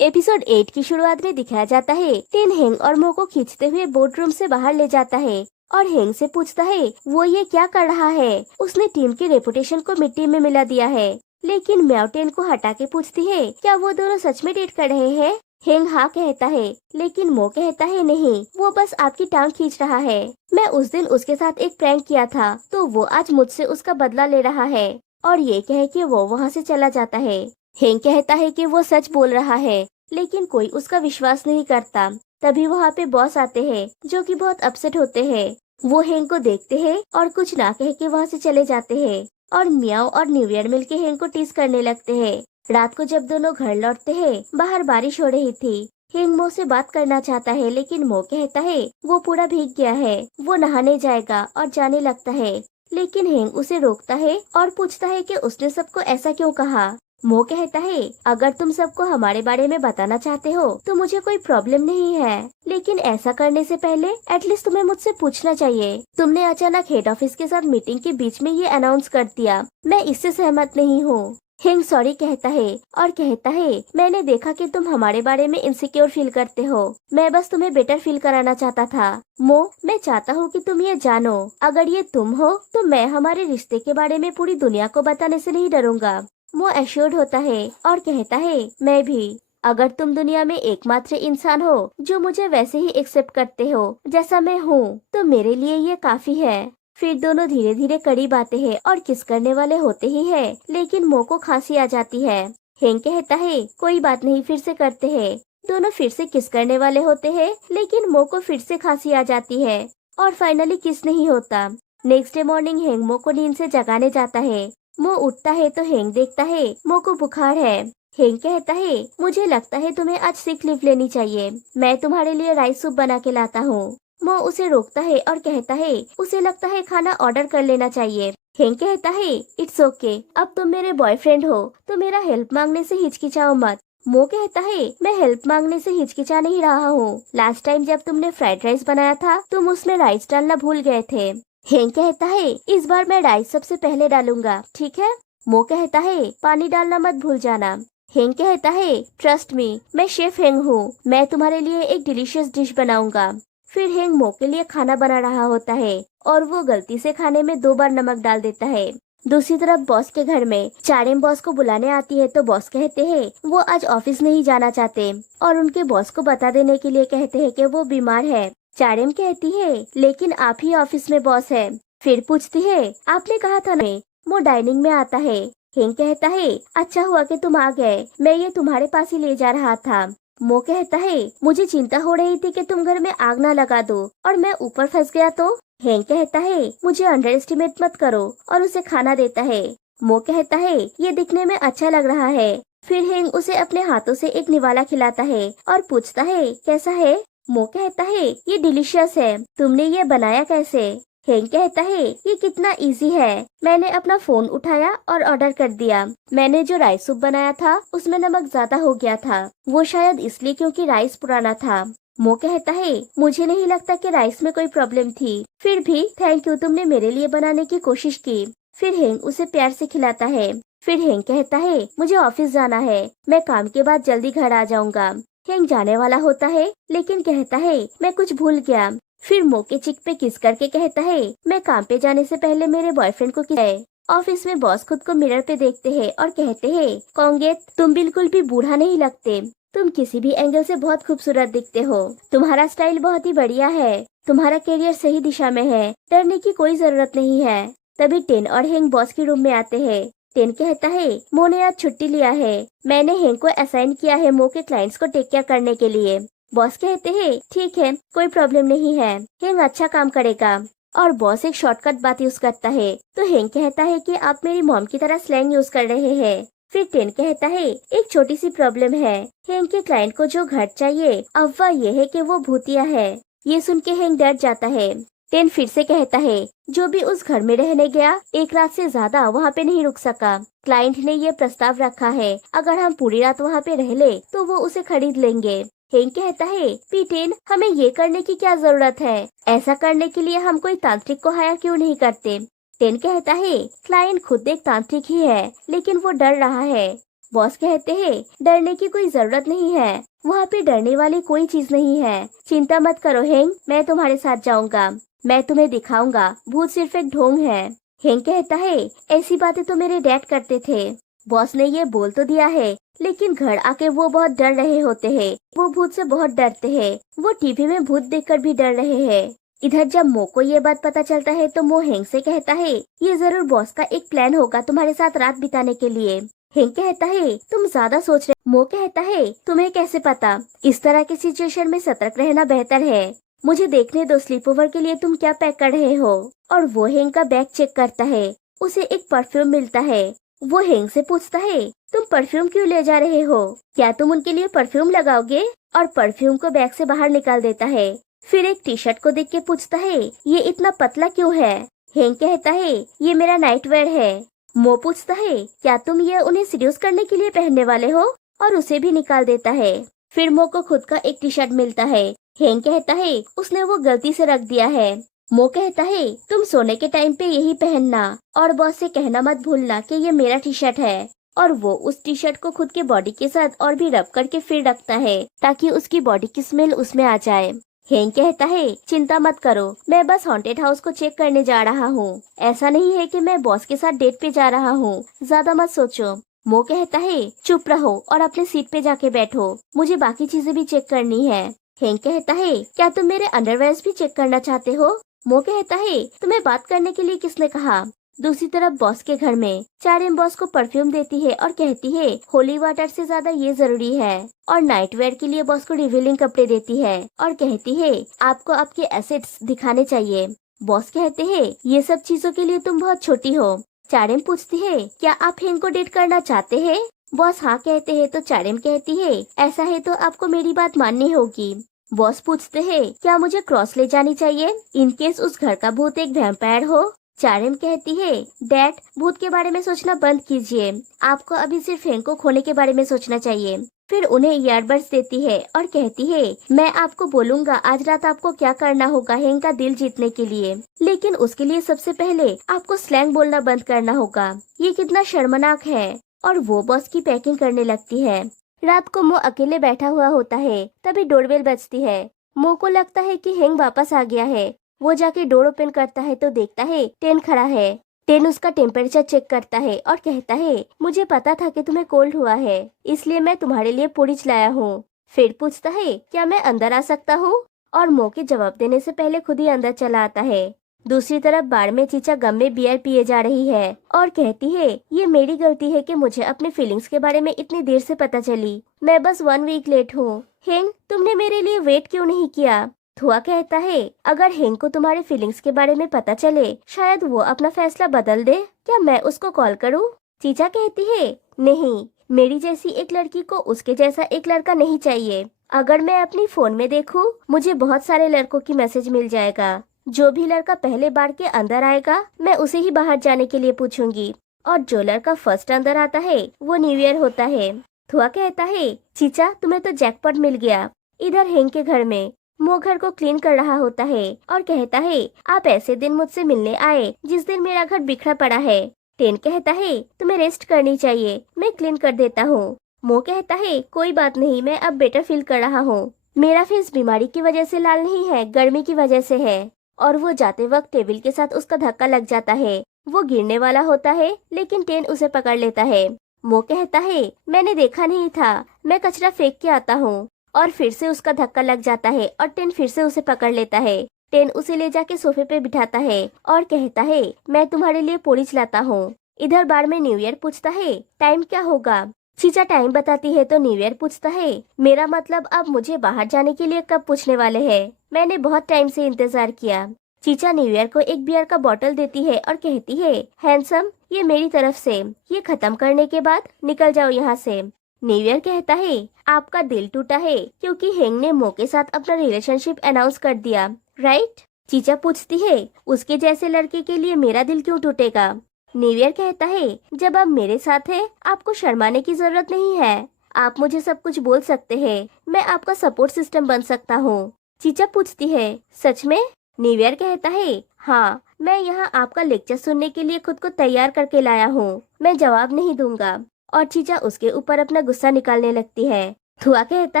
Episode 8 की शुरुआत में दिखाया जाता है टेन हेंग और मो को खींचते हुए बोर्ड रूम से बाहर ले जाता है और हेंग से पूछता है वो ये क्या कर रहा है। उसने टीम की रेपुटेशन को मिट्टी में मिला दिया है। लेकिन म्याओ टेन को हटा के पूछती है क्या वो दोनों सच में डेट कर रहे हैं। हेंग हाँ कहता है लेकिन मो कहता है नहीं, वो बस आपकी टांग खींच रहा है। मैं उस दिन उसके साथ एक प्रैंक किया था तो वो आज मुझसे उसका बदला ले रहा है। और ये कह के वो वहाँ से चला जाता है। हेंग कहता है कि वो सच बोल रहा है लेकिन कोई उसका विश्वास नहीं करता। तभी वहाँ पे बॉस आते हैं जो कि बहुत अपसेट होते हैं। वो हेंग को देखते हैं और कुछ ना कह के वहाँ से चले जाते हैं। और मियाओ और न्यू ईयर मिलके हेंग को टीज करने लगते हैं। रात को जब दोनों घर लौटते हैं बाहर बारिश हो रही थी। हेंग मो से बात करना चाहता है लेकिन मो कहता है वो पूरा भीग गया है, वो नहाने जाएगा और जाने लगता है। लेकिन हेंग उसे रोकता है और पूछता है कि उसने सबको ऐसा क्यों कहा। मो कहता है अगर तुम सबको हमारे बारे में बताना चाहते हो तो मुझे कोई प्रॉब्लम नहीं है, लेकिन ऐसा करने से पहले एटलीस्ट तुम्हें मुझसे पूछना चाहिए। तुमने अचानक हेड ऑफिस के साथ मीटिंग के बीच में ये अनाउंस कर दिया, मैं इससे सहमत नहीं हूँ। हिंग सॉरी कहता है और कहता है मैंने देखा कि तुम हमारे बारे में इनसिक्योर फील करते हो, मैं बस तुम्हें बेटर फील कराना चाहता था। मो मैं चाहता हूँ कि तुम ये जानो, अगर ये तुम हो तो मैं हमारे रिश्ते के बारे में पूरी दुनिया को बताने से नहीं डरूंगा। वो एश्योर्ड होता है और कहता है मैं भी। अगर तुम दुनिया में एकमात्र इंसान हो जो मुझे वैसे ही एक्सेप्ट करते हो जैसा मैं हूँ तो मेरे लिए ये काफी है। फिर दोनों धीरे धीरे करीब आते हैं और किस करने वाले होते ही है, लेकिन मो को खांसी आ जाती है। हेंग कहता है कोई बात नहीं फिर से करते हैं। दोनों फिर से किस करने वाले होते हैं लेकिन मो को फिर से खांसी आ जाती है और फाइनली किस नहीं होता। नेक्स्ट डे मॉर्निंग हेंग मो को नींद से जगाने जाता है। मो उठता है तो हेंग देखता है मो को बुखार है। हेंग कहता है मुझे लगता है तुम्हें आज सिक लीव लेनी चाहिए, मैं तुम्हारे लिए राइस सूप बना के लाता हूँ। मो उसे रोकता है और कहता है उसे लगता है खाना ऑर्डर कर लेना चाहिए। हेंग कहता है इट्स ओके, अब तुम मेरे बॉयफ्रेंड हो तो मेरा हेल्प मांगने से हिचकिचाओ मत। मो कहता है मैं हेल्प मांगने से हिचकिचा नहीं रहा हूँ, लास्ट टाइम जब तुमने फ्राइड राइस बनाया था तुम उसमें राइस डालना भूल गए थे। हेंग कहता है इस बार मैं राइस सबसे पहले डालूंगा, ठीक है। मो कहता है पानी डालना मत भूल जाना। हेंग कहता है ट्रस्ट मी, मैं शेफ हेंग हूँ, मैं तुम्हारे लिए एक डिलीशियस डिश बनाऊंगा। फिर हेंग मो के लिए खाना बना रहा होता है और वो गलती से खाने में 2 बार नमक डाल देता है। दूसरी तरफ बॉस के घर में चारेम बॉस को बुलाने आती है तो बॉस कहते हैं वो आज ऑफिस नहीं जाना चाहते और उनके बॉस को बता देने के लिए कहते हैं कि वो बीमार है। चारेम कहती है लेकिन आप ही ऑफिस में बॉस है। फिर पूछती है आपने कहा था ना। वो डाइनिंग में आता है। हेंग कहता है अच्छा हुआ कि तुम आ गए, मैं ये तुम्हारे पास ही ले जा रहा था। मो कहता है मुझे चिंता हो रही थी कि तुम घर में आग ना लगा दो और मैं ऊपर फंस गया तो। हेंग कहता है मुझे अंडर एस्टिमेट मत करो और उसे खाना देता है। मो कहता है ये दिखने में अच्छा लग रहा है। फिर हेंग उसे अपने हाथों से एक निवाला खिलाता है और पूछता है कैसा है। मो कहता है ये डिलीशियस है, तुमने ये बनाया कैसे। हेंग कहता है ये कितना इजी है, मैंने अपना फोन उठाया और ऑर्डर कर दिया। मैंने जो राइस सूप बनाया था उसमें नमक ज्यादा हो गया था, वो शायद इसलिए क्योंकि राइस पुराना था। मो कहता है मुझे नहीं लगता कि राइस में कोई प्रॉब्लम थी, फिर भी थैंक यू, तुमने मेरे लिए बनाने की कोशिश की। फिर हेंग उसे प्यार से खिलाता है। फिर हेंग कहता है मुझे ऑफिस जाना है, मैं काम के बाद जल्दी घर आ जाऊंगा। हेंग जाने वाला होता है लेकिन कहता है मैं कुछ भूल गया। फिर मो के चिक पे किस करके कहता है मैं काम पे जाने से पहले मेरे बॉयफ्रेंड को किस है। ऑफिस में बॉस खुद को मिरर पे देखते हैं और कहते हैं कॉन्गेट तुम बिल्कुल भी बूढ़ा नहीं लगते, तुम किसी भी एंगल से बहुत खूबसूरत दिखते हो, तुम्हारा स्टाइल बहुत ही बढ़िया है, तुम्हारा करियर सही दिशा में है, डरने की कोई जरूरत नहीं है। तभी टेन और हेंग बॉस के रूम में आते हैं। टेन कहता है मो ने आज छुट्टी लिया है, मैंने हेंग को असाइन किया है मो के क्लाइंट्स को टेक केयर करने के लिए। बॉस कहते हैं ठीक है कोई प्रॉब्लम नहीं है, हेंग अच्छा काम करेगा। और बॉस एक शॉर्टकट बात यूज करता है तो हेंग कहता है कि आप मेरी मॉम की तरह स्लैंग यूज कर रहे हैं। फिर टेन कहता है एक छोटी सी प्रॉब्लम है, हेंग के क्लाइंट को जो घर चाहिए अफवाह ये है कि वो भूतिया है। ये सुन के हेंग डर जाता है। टेन फिर से कहता है जो भी उस घर में रहने गया 1 रात से ज्यादा वहाँ पे नहीं रुक सका। क्लाइंट ने ये प्रस्ताव रखा है अगर हम पूरी रात वहाँ पे रह ले तो वो उसे खरीद लेंगे। हेंग कहता है पीटेन हमें ये करने की क्या जरूरत है, ऐसा करने के लिए हम कोई तांत्रिक को हायर क्यों नहीं करते। टेन कहता है क्लाइंट खुद एक तांत्रिक ही है लेकिन वो डर रहा है। बॉस कहते हैं डरने की कोई जरूरत नहीं है, वहाँ पे डरने वाली कोई चीज नहीं है। चिंता मत करो हेंग, मैं तुम्हारे साथ जाऊंगा, मैं तुम्हें दिखाऊंगा भूत सिर्फ एक ढोंग है। हेंग कहता है ऐसी बातें तो मेरे डैड करते थे। बॉस ने ये बोल तो दिया है, लेकिन घर आके वो बहुत डर रहे होते हैं, वो भूत से बहुत डरते हैं, वो टीवी में भूत देखकर भी डर रहे हैं। इधर जब मो को ये बात पता चलता है तो मो हेंग से कहता है ये जरूर बॉस का एक प्लान होगा तुम्हारे साथ रात बिताने के लिए। हेंग कहता है तुम ज्यादा सोच रहे। मो कहता है तुम्हें कैसे पता, इस तरह की सिचुएशन में सतर्क रहना बेहतर है। मुझे देखने दो स्लीप ओवर के लिए तुम क्या पैक कर रहे हो। और वो हेंग का बैग चेक करता है, उसे एक परफ्यूम मिलता है। वो हेंग से पूछता है तुम परफ्यूम क्यों ले जा रहे हो, क्या तुम उनके लिए परफ्यूम लगाओगे। और परफ्यूम को बैग से बाहर निकाल देता है। फिर एक टी शर्ट को देख के पूछता है ये इतना पतला क्यों है। हेंग कहता है ये मेरा नाइट वेयर है। मो पूछता है क्या तुम ये उन्हें सीड्यूस करने के लिए पहनने वाले हो, और उसे भी निकाल देता है। फिर मो को खुद का एक टी शर्ट मिलता है। हेंग कहता है उसने वो गलती से रख दिया है। मो कहता है तुम सोने के टाइम पे यही पहनना, और बॉस से कहना मत भूलना कि ये मेरा टी शर्ट है। और वो उस टी शर्ट को खुद के बॉडी के साथ और भी रब करके फिर रखता है ताकि उसकी बॉडी की स्मेल उसमें आ जाए। हेंग कहता है चिंता मत करो, मैं बस हॉन्टेड हाउस को चेक करने जा रहा हूँ, ऐसा नहीं है कि मैं बॉस के साथ डेट पे जा रहा हूँ, ज्यादा मत सोचो। मो कहता है चुप रहो और अपने सीट पे जाके बैठो, मुझे बाकी चीजें भी चेक करनी है। हेंग कहता है क्या तुम मेरे अंडरवेयर्स भी चेक करना चाहते हो। मो कहता है तुम्हें बात करने के लिए किसने कहा। दूसरी तरफ बॉस के घर में चारेम बॉस को परफ्यूम देती है और कहती है होली वाटर से ज्यादा ये जरूरी है। और नाइट वेयर के लिए बॉस को रिवीलिंग कपड़े देती है और कहती है आपको आपके एसेट्स दिखाने चाहिए। बॉस कहते हैं ये सब चीजों के लिए तुम बहुत छोटी हो। चारेम पूछती है क्या आप हेंग को डेट करना चाहते हैं। बॉस हाँ कहते हैं तो चारेम कहती है ऐसा है तो आपको मेरी बात माननी होगी। बॉस पूछते हैं क्या मुझे क्रॉस ले जानी चाहिए इन केस उस घर का भूत एक वैम्पायर हो। चारेम कहती है डैड भूत के बारे में सोचना बंद कीजिए, आपको अभी सिर्फ हेंग को खोने के बारे में सोचना चाहिए। फिर उन्हें ईयरबड्स देती है और कहती है मैं आपको बोलूंगा आज रात आपको क्या करना होगा हेंग का दिल जीतने के लिए, लेकिन उसके लिए सबसे पहले आपको स्लैंग बोलना बंद करना होगा। ये कितना शर्मनाक है। और वो बॉस की पैकिंग करने लगती है। रात को मो अकेले बैठा हुआ होता है, तभी डोरबेल बजती है। मो को लगता है कि हेंग वापस आ गया है। वो जाके डोर ओपन करता है तो देखता है टेन खड़ा है। टेन उसका टेम्परेचर चेक करता है और कहता है मुझे पता था कि तुम्हें कोल्ड हुआ है, इसलिए मैं तुम्हारे लिए पोरिच लाया हूँ। फिर पूछता है क्या मैं अंदर आ सकता हूँ, और मो के जवाब देने से पहले खुद ही अंदर चला आता है। दूसरी तरफ बार में चीचा गम में बियर पिए जा रही है और कहती है ये मेरी गलती है कि मुझे अपने फीलिंग्स के बारे में इतनी देर से पता चली, मैं बस 1 वीक लेट हूँ। हेंग तुमने मेरे लिए वेट क्यों नहीं किया। थुआ कहता है अगर हेंग को तुम्हारे फीलिंग्स के बारे में पता चले शायद वो अपना फैसला बदल दे, क्या मैं उसको कॉल करूं। चीचा कहती है नहीं, मेरी जैसी एक लड़की को उसके जैसा एक लड़का नहीं चाहिए। अगर मैं अपनी फोन में देखूं मुझे बहुत सारे लड़कों की मैसेज मिल जाएगा, जो भी लड़का पहले बार के अंदर आएगा मैं उसे ही बाहर जाने के लिए पूछूंगी, और जो लड़का फर्स्ट अंदर आता है वो न्यू ईयर होता है। थुआ कहता है चीचा तुम्हें तो जैकपॉट मिल गया। इधर हेंग के घर में मो घर को क्लीन कर रहा होता है और कहता है आप ऐसे दिन मुझसे मिलने आए जिस दिन मेरा घर बिखरा पड़ा है। टेन कहता है तुम्हें रेस्ट करनी चाहिए, मैं क्लीन कर देता हूँ। मो कहता है कोई बात नहीं, मैं अब बेटर फील कर रहा हूँ, मेरा फेस बीमारी की वजह से लाल नहीं है, गर्मी की वजह से है। और वो जाते वक्त टेबल के साथ उसका धक्का लग जाता है, वो गिरने वाला होता है लेकिन टेन उसे पकड़ लेता है। मो कहता है मैंने देखा नहीं था, मैं कचरा फेंक के आता हूँ। और फिर से उसका धक्का लग जाता है और टेन फिर से उसे पकड़ लेता है। टेन उसे ले जाके सोफे पे बिठाता है और कहता है मैं तुम्हारे लिए पोरिच लाता हूँ। इधर बार में न्यू ईयर पूछता है टाइम क्या होगा। चीचा टाइम बताती है तो न्यू ईयर पूछता है मेरा मतलब अब मुझे बाहर जाने के लिए कब पूछने वाले हैं, मैंने बहुत टाइम से इंतजार किया। चीचा न्यू ईयर को एक बियर का बोतल देती है और कहती है हैंडसम ये मेरी तरफ से, ये खत्म करने के बाद निकल जाओ यहाँ से। न्यू ईयर कहता है आपका दिल टूटा है क्योंकि हेंग ने मो के साथ अपना रिलेशनशिप अनाउंस कर दिया, राइट। चीचा पूछती है उसके जैसे लड़के के लिए मेरा दिल क्यों टूटेगा। न्यू ईयर कहता है जब आप मेरे साथ हैं आपको शर्माने की जरूरत नहीं है, आप मुझे सब कुछ बोल सकते हैं, मैं आपका सपोर्ट सिस्टम बन सकता हूँ। चीचा पूछती है सच में। न्यू ईयर कहता है हाँ, मैं यहाँ आपका लेक्चर सुनने के लिए खुद को तैयार करके लाया हूँ, मैं जवाब नहीं दूंगा। और चीजा उसके ऊपर अपना गुस्सा निकालने लगती है। थुआ कहता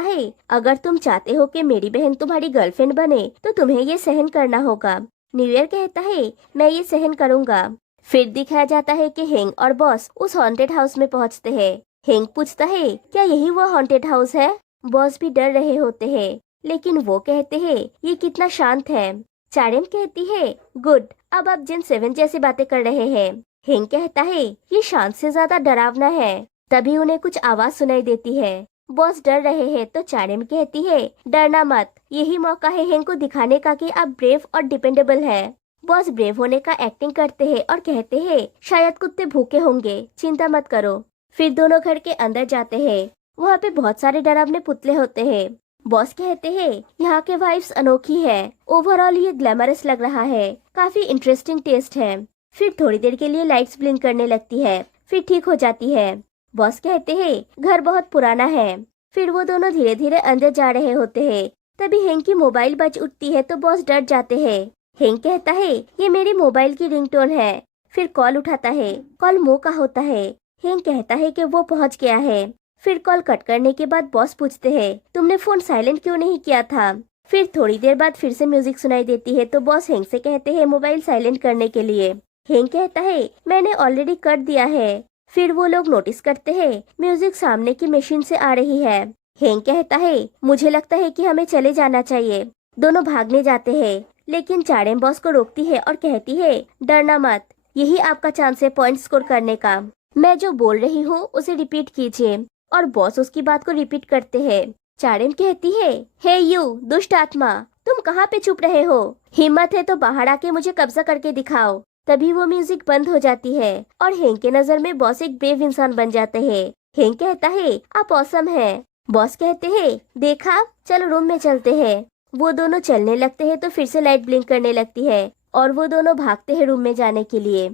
है, अगर तुम चाहते हो कि मेरी बहन तुम्हारी गर्लफ्रेंड बने तो तुम्हें ये सहन करना होगा। न्यू ईयर कहता है, मैं ये सहन करूंगा। फिर दिखाया जाता है कि हेंग और बॉस उस हॉन्टेड हाउस में पहुंचते हैं। हेंग पूछता है, क्या यही वो हॉन्टेड हाउस है? बॉस भी डर रहे होते हैं, लेकिन वो कहते हैं ये कितना शांत है। चारेम कहती है, गुड, अब आप जिन 7 जैसी बातें कर रहे हैं। हेंग कहता है, ये शांत से ज्यादा डरावना है। तभी उन्हें कुछ आवाज सुनाई देती है। बॉस डर रहे हैं तो चारेम कहती है, डरना मत, यही मौका है हेंग को दिखाने का कि आप ब्रेव और डिपेंडेबल है। बॉस ब्रेव होने का एक्टिंग करते हैं और कहते हैं, शायद कुत्ते भूखे होंगे, चिंता मत करो। फिर दोनों घर के अंदर जाते हैं। वहाँ पे बहुत सारे डरावने पुतले होते हैं। बॉस कहते हैं, यहाँ के वाइब्स अनोखी है, ओवरऑल ये ग्लैमरस लग रहा है, काफी इंटरेस्टिंग टेस्ट है। फिर थोड़ी देर के लिए लाइट्स ब्लिंक करने लगती है, फिर ठीक हो जाती है। बॉस कहते हैं, घर बहुत पुराना है। फिर वो दोनों धीरे धीरे अंदर जा रहे होते हैं। तभी हेंग की मोबाइल बज उठती है तो बॉस डर जाते हैं। हेंग कहता है, ये मेरी मोबाइल की रिंगटोन है। फिर कॉल उठाता है। कॉल मो का होता है। हेंग कहता है कि वो पहुंच गया है। फिर कॉल कट करने के बाद बॉस पूछते हैं, तुमने फोन साइलेंट क्यों नहीं किया था? फिर थोड़ी देर बाद फिर से म्यूजिक सुनाई देती है तो बॉस हेंग से कहते हैं मोबाइल साइलेंट करने के लिए। हेंग कहता है, मैंने ऑलरेडी कर दिया है। फिर वो लोग नोटिस करते हैं म्यूजिक सामने की मशीन से आ रही है। हेंग कहता है, मुझे लगता है कि हमें चले जाना चाहिए। दोनों भागने जाते हैं, लेकिन चारेम बॉस को रोकती है और कहती है, डरना मत, यही आपका चांस है पॉइंट स्कोर करने का। मैं जो बोल रही हूँ उसे रिपीट कीजिए। और बॉस उसकी बात को रिपीट करते हैं। चारेम कहती है, हे यू दुष्ट आत्मा, तुम कहाँ पे छुप रहे हो? हिम्मत है तो बाहर आके मुझे कब्जा करके दिखाओ। तभी वो म्यूजिक बंद हो जाती है और हेंग के नजर में बॉस एक ब्रेव इंसान बन जाते हैं। हेंग कहता है, आप औसम है। बॉस कहते हैं, देखा, चलो रूम में चलते हैं। वो दोनों चलने लगते हैं तो फिर से लाइट ब्लिंक करने लगती है और वो दोनों भागते हैं रूम में जाने के लिए।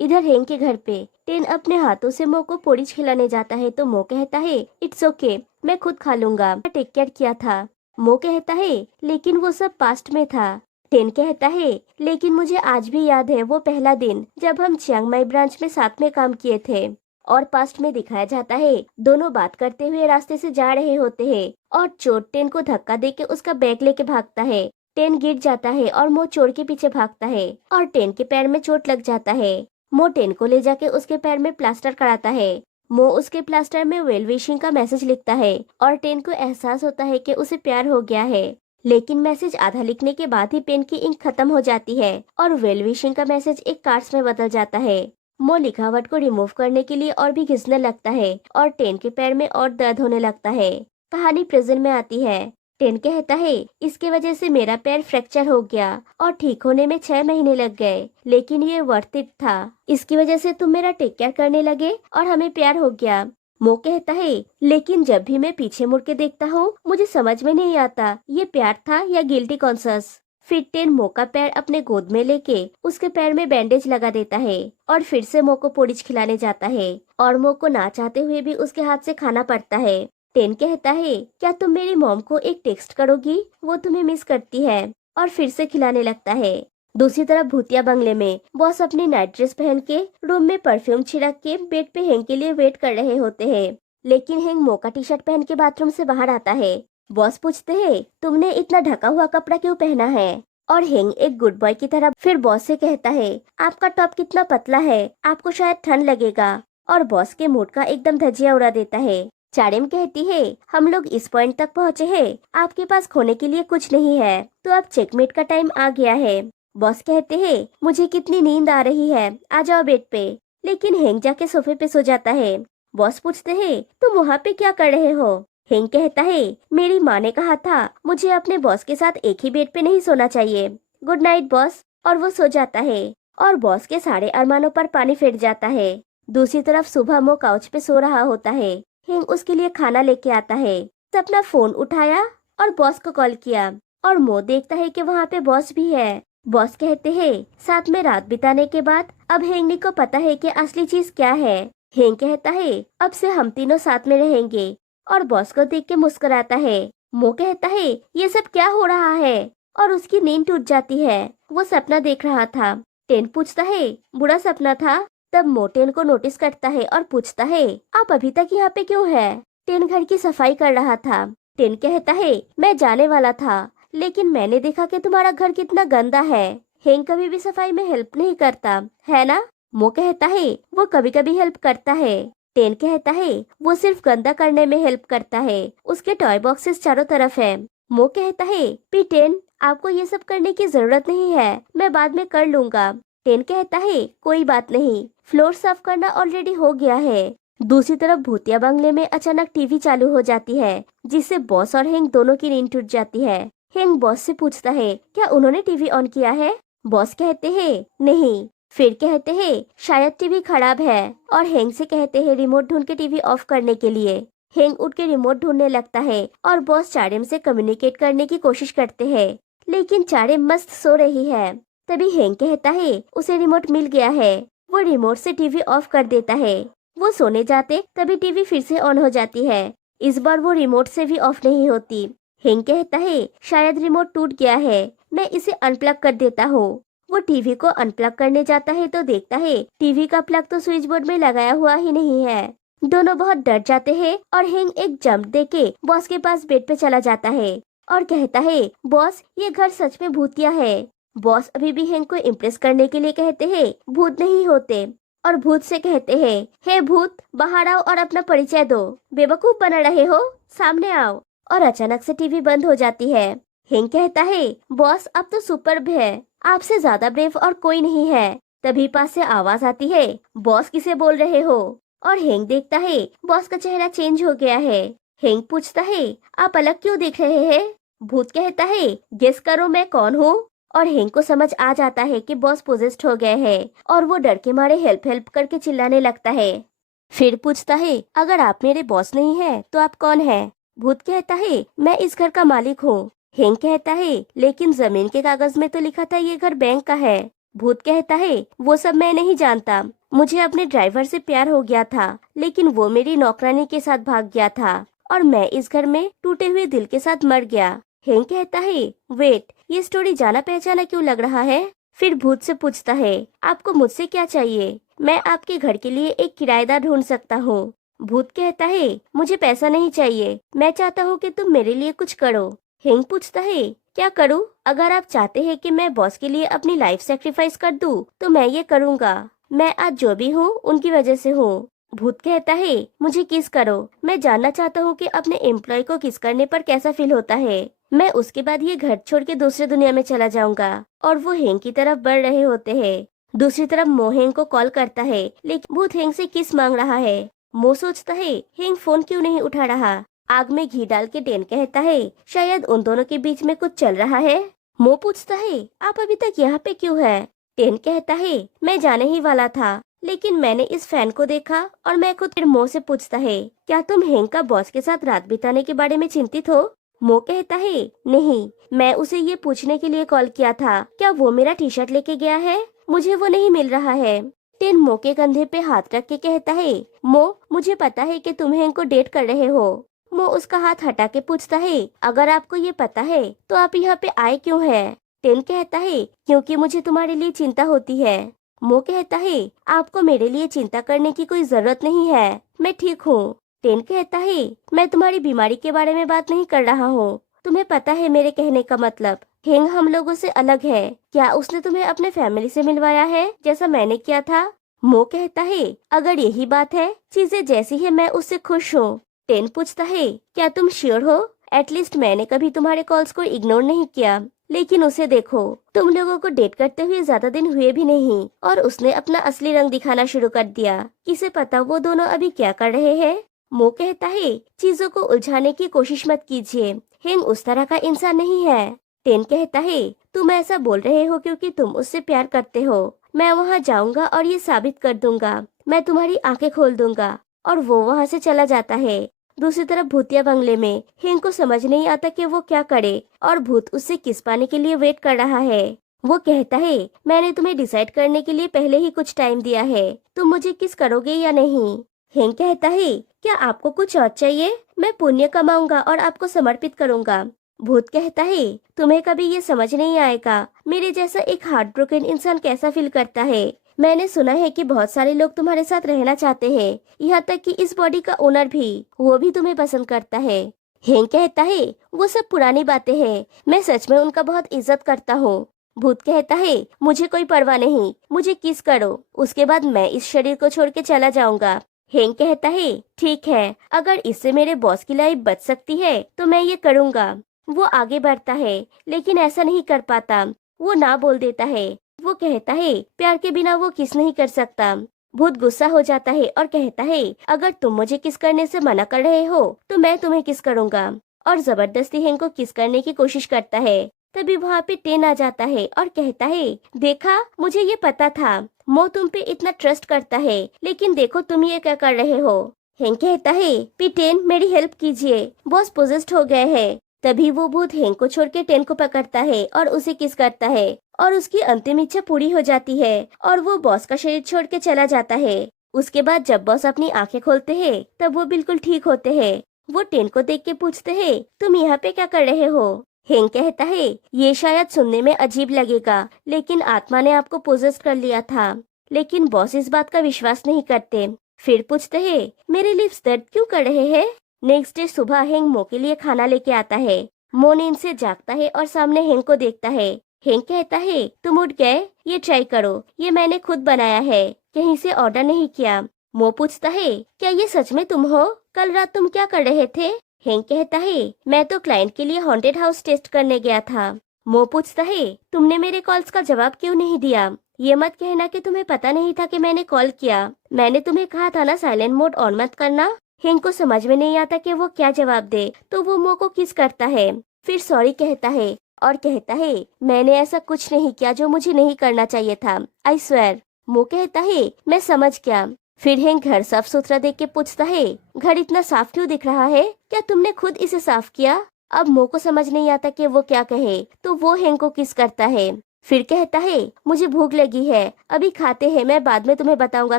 इधर हेंग के घर पे टेन अपने हाथों से मो को पोरिच खिलाने जाता है तो मो कहता है, इट्स ओके, मैं खुद खा लूंगा, टेक केयर किया था। मो कहता है, लेकिन वो सब पास्ट में था। टेन कहता है, लेकिन मुझे आज भी याद है वो पहला दिन जब हम चियांग माई ब्रांच में साथ में काम किए थे। और पास्ट में दिखाया जाता है दोनों बात करते हुए रास्ते से जा रहे होते हैं और चोर टेन को धक्का देके उसका बैग लेके भागता है। टेन गिर जाता है और मो चोर के पीछे भागता है और टेन के पैर में चोट लग जाता है। मो टेन को ले जाके उसके पैर में प्लास्टर कराता है। मो उसके प्लास्टर में वेल विशिंग का मैसेज लिखता है और टेन को एहसास होता है कि उसे प्यार हो गया है। लेकिन मैसेज आधा लिखने के बाद ही पेन की इंक खत्म हो जाती है और वेल विशिंग का मैसेज एक कार्ड्स में बदल जाता है। मो लिखावट को रिमूव करने के लिए और भी घिसने लगता है और टेन के पैर में और दर्द होने लगता है। कहानी प्रेजेंट में आती है। टेन कहता है, इसके वजह से मेरा पैर फ्रैक्चर हो गया और ठीक होने में 6 महीने लग गए, लेकिन ये वर्थ इट था। इसकी वजह से तुम मेरा टेक केयर करने लगे और हमें प्यार हो गया। मो कहता है, लेकिन जब भी मैं पीछे मुड़ के देखता हूँ मुझे समझ में नहीं आता ये प्यार था या गिल्टी कॉन्शियस। फिर टेन मो का पैर अपने गोद में लेके उसके पैर में बैंडेज लगा देता है और फिर से मो को पोरिच खिलाने जाता है और मो को ना चाहते हुए भी उसके हाथ से खाना पड़ता है। टेन कहता है, क्या तुम मेरी मॉम को एक टेक्स्ट करोगी, वो तुम्हें मिस करती है, और फिर से खिलाने लगता है। दूसरी तरफ भूतिया बंगले में बॉस अपनी नाइट ड्रेस पहन के रूम में परफ्यूम छिड़क के बेड पे हेंग के लिए वेट कर रहे होते हैं। लेकिन हेंग मो का टी शर्ट पहन के बाथरूम से बाहर आता है। बॉस पूछते हैं, तुमने इतना ढका हुआ कपड़ा क्यों पहना है? और हेंग एक गुड बॉय की तरह फिर बॉस से कहता है, आपका टॉप कितना पतला है, आपको शायद ठंड लगेगा। और बॉस के मूड का एकदम धजिया उड़ा देता है। चारेम कहती है, हम लोग इस पॉइंट तक पहुँचे हैं, आपके पास खोने के लिए कुछ नहीं है, तो अब चेकमेट का टाइम आ गया है। बॉस कहते हैं, मुझे कितनी नींद आ रही है, आ जाओ बेड पे। लेकिन हेंग जाके सोफे पे सो जाता है। बॉस पूछते हैं, तुम वहाँ पे क्या कर रहे हो? हेंग कहता है, मेरी माँ ने कहा था मुझे अपने बॉस के साथ एक ही बेड पे नहीं सोना चाहिए। Good night boss. और वो सो जाता है और बॉस के सारे अरमानों पर पानी फिर जाता है। दूसरी तरफ सुबह मो काउच पे सो रहा होता है। हेंग उसके लिए खाना लेके आता है। अपना फोन उठाया और बॉस को कॉल किया और मो देखता है कि वहाँ पे बॉस भी है। बॉस कहते हैं, साथ में रात बिताने के बाद अब हेंगनी को पता है कि असली चीज क्या है। हेंग कहता है, अब से हम तीनों साथ में रहेंगे और बॉस को देख के मुस्कुराता है। मो कहता है, ये सब क्या हो रहा है? और उसकी नींद टूट जाती है। वो सपना देख रहा था। टेन पूछता है, बुरा सपना था? तब मो टेन को नोटिस करता है और पूछता है, आप अभी तक यहाँ पे क्यों है? टेन घर की सफाई कर रहा था। टेन कहता है, मैं जाने वाला था, लेकिन मैंने देखा कि तुम्हारा घर कितना गंदा है। हेंग कभी भी सफाई में हेल्प नहीं करता, है ना? मो कहता है, वो कभी कभी हेल्प करता है। टेन कहता है, वो सिर्फ गंदा करने में हेल्प करता है, उसके टॉय बॉक्सेस चारों तरफ है। मो कहता है, टेन, आपको ये सब करने की जरूरत नहीं है, मैं बाद में कर लूंगा। टेन कहता है, कोई बात नहीं, फ्लोर साफ करना ऑलरेडी हो गया है। दूसरी तरफ भूतिया बंगले में अचानक टीवी चालू हो जाती है, जिससे बॉस और हेंग दोनों की नींद टूट जाती है। हेंग बॉस से पूछता है, क्या उन्होंने टीवी ऑन किया है? बॉस कहते हैं, नहीं। फिर कहते हैं, शायद टीवी खराब है, और हेंग से कहते हैं रिमोट ढूंढ के टीवी ऑफ करने के लिए। हेंग उठ के रिमोट ढूंढने लगता है और बॉस चारेम से कम्युनिकेट करने की कोशिश करते हैं, लेकिन चारेम मस्त सो रही है। तभी हेंग कहता है, उसे रिमोट मिल गया है। वो रिमोट से टीवी ऑफ कर देता है। वो सोने जाते तभी टीवी फिर से ऑन हो जाती है। इस बार वो रिमोट से भी ऑफ नहीं होती। हेंग कहता है, शायद रिमोट टूट गया है, मैं इसे अनप्लग कर देता हूँ। वो टीवी को अनप्लग करने जाता है तो देखता है टीवी का प्लग तो स्विच बोर्ड में लगाया हुआ ही नहीं है। दोनों बहुत डर जाते हैं और हेंग एक जंप देके बॉस के पास बेड पे चला जाता है और कहता है, बॉस, ये घर सच में भूतिया है। बॉस अभी भी हेंग को इम्प्रेस करने के लिए कहते हैं, भूत नहीं होते, और भूत से कहते हैं, हे भूत, बाहर आओ और अपना परिचय दो। बेवकूफ बना रहे हो, सामने आओ। और अचानक से टीवी बंद हो जाती है। हेंग कहता है, बॉस, अब तो सुपर्ब है, आपसे ज्यादा ब्रेव और कोई नहीं है। तभी पास से आवाज आती है, बॉस, किसे बोल रहे हो? और हेंग देखता है बॉस का चेहरा चेंज हो गया है। हेंग पूछता है, आप अलग क्यों दिख रहे हैं? भूत कहता है, गेस करो मैं कौन हूँ? और हेंग को समझ आ जाता है कि बॉस पोजेस्ड हो गए हैं और वो डर के मारे हेल्प हेल्प करके चिल्लाने लगता है। फिर पूछता है, अगर आप मेरे बॉस नहीं है तो आप कौन है? भूत कहता है, मैं इस घर का मालिक हूँ। हेंग कहता है, लेकिन जमीन के कागज में तो लिखा था ये घर बैंक का है। भूत कहता है, वो सब मैं नहीं जानता, मुझे अपने ड्राइवर से प्यार हो गया था, लेकिन वो मेरी नौकरानी के साथ भाग गया था और मैं इस घर में टूटे हुए दिल के साथ मर गया। हेंग कहता है, वेट, ये स्टोरी जाना पहचाना क्यों लग रहा है? फिर भूत से पूछता है, आपको मुझसे क्या चाहिए? मैं आपके घर के लिए एक किराएदार ढूंढ सकता हूँ। भूत कहता है, मुझे पैसा नहीं चाहिए, मैं चाहता हूँ कि तुम मेरे लिए कुछ करो। हेंग पूछता है, क्या करूँ? अगर आप चाहते हैं कि मैं बॉस के लिए अपनी लाइफ सेक्रीफाइस कर दूँ तो मैं ये करूँगा। मैं आज जो भी हूँ उनकी वजह से हूँ। भूत कहता है, मुझे किस करो, मैं जानना चाहता हूँ कि अपने एम्प्लॉय को किस करने पर कैसा फील होता है। मैं उसके बाद ये घर छोड़ के दूसरी दुनिया में चला जाऊंगा। और वो हेंग की तरफ बढ़ रहे होते हैं। दूसरी तरफ मो हेंग को कॉल करता है, लेकिन भूत हेंग से किस मांग रहा है। मो सोचता है, हेंग फोन क्यों नहीं उठा रहा। आग में घी डाल के टेन कहता है, शायद उन दोनों के बीच में कुछ चल रहा है। मो पूछता है, आप अभी तक यहाँ पे क्यों है? टेन कहता है, मैं जाने ही वाला था, लेकिन मैंने इस फैन को देखा और मैं खुद। फिर मो से पूछता है, क्या तुम हेंग का बॉस के साथ रात बिताने के बारे में चिंतित हो? मो कहता है, नहीं, मैं उसे ये पूछने के लिए कॉल किया था, क्या वो मेरा टी शर्ट लेके गया है? मुझे वो नहीं मिल रहा है। टेन मो के कंधे पे हाथ रख के कहता है, मो, मुझे पता है कि तुम हेंग को डेट कर रहे हो। मो उसका हाथ हटा के पूछता है, अगर आपको ये पता है तो आप यहाँ पे आए क्यों है? टेन कहता है, क्योंकि मुझे तुम्हारे लिए चिंता होती है। मो कहता है, आपको मेरे लिए चिंता करने की कोई जरूरत नहीं है, मैं ठीक हूँ। टेन कहता है, मैं तुम्हारी बीमारी के बारे में बात नहीं कर रहा हूँ, तुम्हें पता है मेरे कहने का मतलब। हेंग हम लोगों से अलग है, क्या उसने तुम्हें अपने फैमिली से मिलवाया है जैसा मैंने किया था? मो कहता है, अगर यही बात है, चीजें जैसी है, मैं उससे खुश हूँ। टेन पूछता है, क्या तुम श्योर हो? एटलीस्ट मैंने कभी तुम्हारे कॉल्स को इग्नोर नहीं किया, लेकिन उसे देखो, तुम लोगों को डेट करते हुए ज्यादा दिन हुए भी नहीं और उसने अपना असली रंग दिखाना शुरू कर दिया। किसे पता वो दोनों अभी क्या कर रहे हैं। मो कहता है, चीजों को उलझाने की कोशिश मत कीजिए, हेंग उस तरह का इंसान नहीं है। टेन कहता है, तुम ऐसा बोल रहे हो क्योंकि तुम उससे प्यार करते हो। मैं वहाँ जाऊंगा और ये साबित कर दूंगा, मैं तुम्हारी आंखें खोल दूंगा। और वो वहाँ से चला जाता है। दूसरी तरफ भूतिया बंगले में हेंग को समझ नहीं आता कि वो क्या करे और भूत उससे किस पाने के लिए वेट कर रहा है। वो कहता है, मैंने तुम्हें डिसाइड करने के लिए पहले ही कुछ टाइम दिया है, तुम मुझे किस करोगे या नहीं। हेंग कहता है, क्या आपको कुछ और चाहिए? मैं पुण्य कमाऊंगा और आपको समर्पित करूंगा। भूत कहता है, तुम्हें कभी ये समझ नहीं आएगा मेरे जैसा एक हार्ट ब्रोकन इंसान कैसा फील करता है। मैंने सुना है कि बहुत सारे लोग तुम्हारे साथ रहना चाहते हैं, यहाँ तक कि इस बॉडी का ओनर भी, वो भी तुम्हें पसंद करता है। हेंग कहता है वो सब पुरानी बातें हैं, मैं सच में उनका बहुत इज्जत करता हूँ। भूत कहता है मुझे कोई परवाह नहीं, मुझे किस करो, उसके बाद मैं इस शरीर को छोड़ के चला जाऊंगा। हेंग कहता है ठीक है, अगर इससे मेरे बॉस की लाइफ बच सकती है तो मैं ये करूंगा। वो आगे बढ़ता है लेकिन ऐसा नहीं कर पाता, वो ना बोल देता है। वो कहता है प्यार के बिना वो किस नहीं कर सकता। भूत गुस्सा हो जाता है और कहता है अगर तुम मुझे किस करने से मना कर रहे हो तो मैं तुम्हें किस करूंगा, और जबरदस्ती हेंग को किस करने की कोशिश करता है। तभी वहाँ पे टेन आ जाता है और कहता है देखा, मुझे ये पता था, मो तुम पे इतना ट्रस्ट करता है, लेकिन देखो तुम ये क्या कर रहे हो। हेंग कहता है पीटेन मेरी हेल्प कीजिए, बॉस पोजेस्ड हो गए हैं। तभी वो भूत हेंग को छोड़ के टेन को पकड़ता है और उसे किस करता है, और उसकी अंतिम इच्छा पूरी हो जाती है और वो बॉस का शरीर छोड़ के चला जाता है। उसके बाद जब बॉस अपनी आंखें खोलते हैं तब वो बिल्कुल ठीक होते हैं। वो टेन को देख के पूछते हैं तुम यहाँ पे क्या कर रहे हो। हेंग कहता है ये शायद सुनने में अजीब लगेगा, लेकिन आत्मा ने आपको पोजेस कर लिया था। लेकिन बॉस इस बात का विश्वास नहीं करते। फिर पूछते हैं मेरे लिप्स दर्द क्यों कर रहे हैं। नेक्स्ट डे सुबह हेंग मो के लिए खाना लेके आता है। मो नींद से जागता है और सामने हेंग को देखता है। हेंग कहता है तुम उठ गए, ये ट्राई करो, ये मैंने खुद बनाया है, कहीं से ऑर्डर नहीं किया। मो पूछता है क्या ये सच में तुम हो, कल रात तुम क्या कर रहे थे। हेंग कहता है मैं तो क्लाइंट के लिए हॉन्टेड हाउस टेस्ट करने गया था। मो पूछता है तुमने मेरे कॉल्स का जवाब क्यों नहीं दिया। ये मत कहना कि तुम्हें पता नहीं था कि मैंने कॉल किया, मैंने तुम्हें कहा था ना साइलेंट मोड ऑन मत करना। हेंग को समझ में नहीं आता कि वो क्या जवाब दे, तो वो मो को किस करता है, फिर सॉरी कहता है और कहता है मैंने ऐसा कुछ नहीं किया जो मुझे नहीं करना चाहिए था, आई स्वेयर। मो कहता है मैं समझ गया। फिर हेंग घर साफ सुथरा देख के पूछता है घर इतना साफ क्यों दिख रहा है, क्या तुमने खुद इसे साफ किया। अब मो को समझ नहीं आता कि वो क्या कहे, तो वो हेंग को किस करता है। फिर कहता है मुझे भूख लगी है, अभी खाते हैं, मैं बाद में तुम्हें बताऊंगा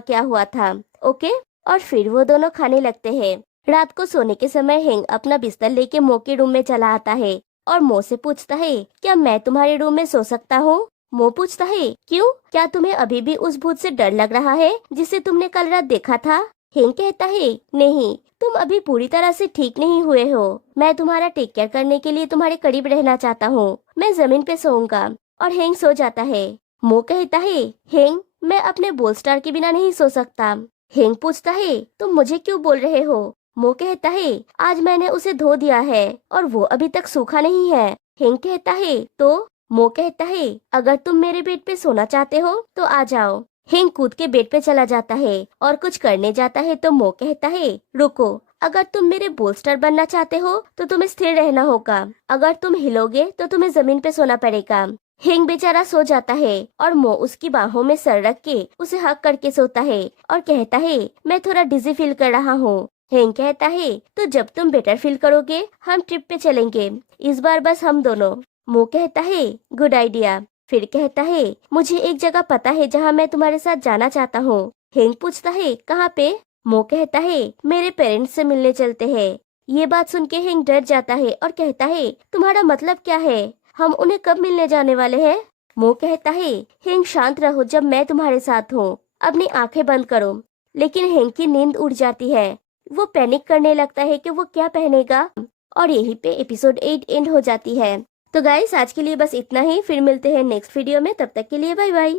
क्या हुआ था, ओके। और फिर वो दोनों खाने लगते हैं। रात को सोने के समय हेंग अपना बिस्तर लेके मो के रूम में चला आता है और मो से पूछता है क्या मैं तुम्हारे रूम में सो सकता हूँ। मो पूछता है क्यों, क्या तुम्हें अभी भी उस भूत से डर लग रहा है जिसे तुमने कल रात देखा था। हेंग कहता है नहीं, तुम अभी पूरी तरह से ठीक नहीं हुए हो, मैं तुम्हारा टेक केयर करने के लिए तुम्हारे करीब रहना चाहता हूँ, मैं जमीन पे सोऊंगा। और हेंग सो जाता है। मो कहता है हेंग मैं अपने बोलस्टार के बिना नहीं सो सकता। हेंग पूछता है तुम मुझे क्यों बोल रहे हो। मो कहता है आज मैंने उसे धो दिया है और वो अभी तक सूखा नहीं है। हेंग कहता है तो। मो कहता है अगर तुम मेरे बेड पे सोना चाहते हो तो आ जाओ। हेंग कूद के बेड पे चला जाता है और कुछ करने जाता है तो मो कहता है रुको, अगर तुम मेरे बोलस्टर बनना चाहते हो तो तुम्हें स्थिर रहना होगा, अगर तुम हिलोगे तो तुम्हें जमीन पे सोना पड़ेगा। हेंग बेचारा सो जाता है और मो उसकी बाहों में सर रख के उसे हक करके सोता है और कहता है मैं थोड़ा डिजी फील कर रहा हूँ। हेंग कहता है तो जब तुम बेटर फील करोगे हम ट्रिप पे चलेंगे, इस बार बस हम दोनों। मो कहता है गुड आइडिया। फिर कहता है मुझे एक जगह पता है जहाँ मैं तुम्हारे साथ जाना चाहता हूँ। हेंग पूछता है कहाँ पे। मो कहता है मेरे पेरेंट्स से मिलने चलते हैं। ये बात सुन के हेंग डर जाता है और कहता है तुम्हारा मतलब क्या है, हम उन्हें कब मिलने जाने वाले हैं। मो कहता है हेंग शांत रहो, जब मैं तुम्हारे साथ हूँ अपनी आंखें बंद करो। लेकिन हेंग की नींद उड़ जाती है, वो पैनिक करने लगता है कि वो क्या पहनेगा। और यहीं पे एपिसोड 8 एंड हो जाती है। तो गाइस आज के लिए बस इतना ही, फिर मिलते हैं नेक्स्ट वीडियो में, तब तक के लिए बाय बाय।